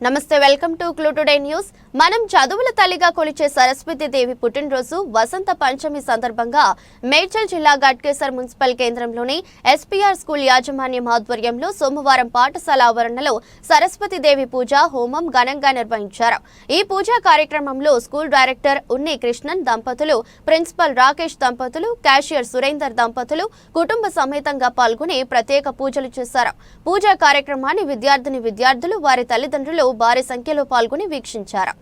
నమస్తే, welcome to clue today news. మనం చదువుల తల్లిగా కొలిచే సరస్వతి దేవి పుట్టినరోజు వసంత పంచమి సందర్భంగా మేడ్చల్ జిల్లా గట్కేసర్ మున్సిపల్ కేంద్రంలోని ఎస్పీఆర్ స్కూల్ యాజమాన్యం ఆధ్వర్యంలో సోమవారం పాఠశాల ఆవరణలో సరస్వతి దేవి పూజ హోమం ఘనంగా నిర్వహించారు. ఈ పూజా కార్యక్రమంలో స్కూల్ డైరెక్టర్ ఉన్ని కృష్ణన్ దంపతులు, ప్రిన్సిపల్ రాకేష్ దంపతులు, క్యాషియర్ సురేందర్ దంపతులు కుటుంబ సమేతంగా పాల్గొని ప్రత్యేక పూజలు చేశారు. పూజా కార్యక్రమాన్ని విద్యార్థులు వారి తల్లిదండ్రులు భారీ సంఖ్యలో పాల్గొని వీక్షించారు.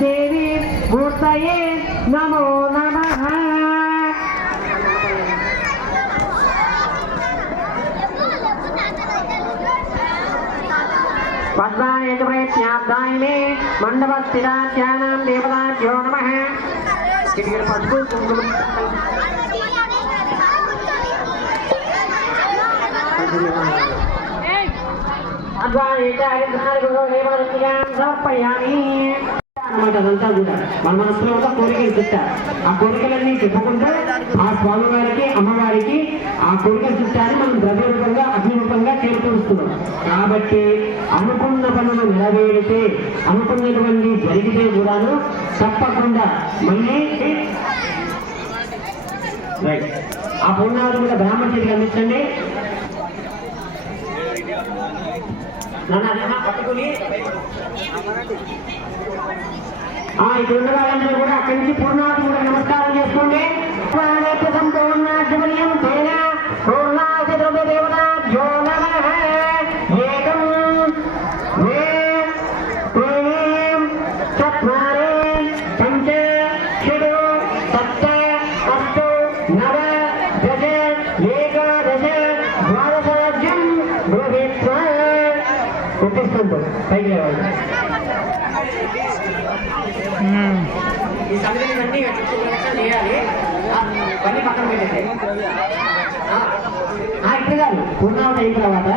देवी मूर्तये नमो नमः। पद्मायतमयत्याब्दायिने मण्डपस्थिताख्यानां देवताभ्यो नमः। అదంతా కూడా మన మనసులో ఉన్న కోరికలు చుట్టారు. ఆ కోరికలన్నీ చెప్పుకుంటూ ఆ స్వామివారికి అమ్మవారికి ఆ కోరికలు చుట్టాన్ని మనం ద్రవ్య రూపంగా అగ్ని రూపంగా చేరుకుంటున్నాం. కాబట్టి అనుకున్న పనులు నెరవేరితే అనుకున్నటువంటి జరిగితే కూడాను తప్పకుండా మళ్ళీ ఆ పూర్ణావతి కూడా బ్రాహ్మణ చేతికి అందించండి. పట్టుకుని ఇక్కడ ఉన్న వాళ్ళందరూ కూడా అక్కడి నుంచి పూర్ణావతి కూడా నమస్కారం చేసుకోండి. పైకి ఈ సమయాన్ని చేయాలి. పని పక్కన పెట్టేది ఇప్పుడు కాదు పూర్ణావతి అయిన తర్వాత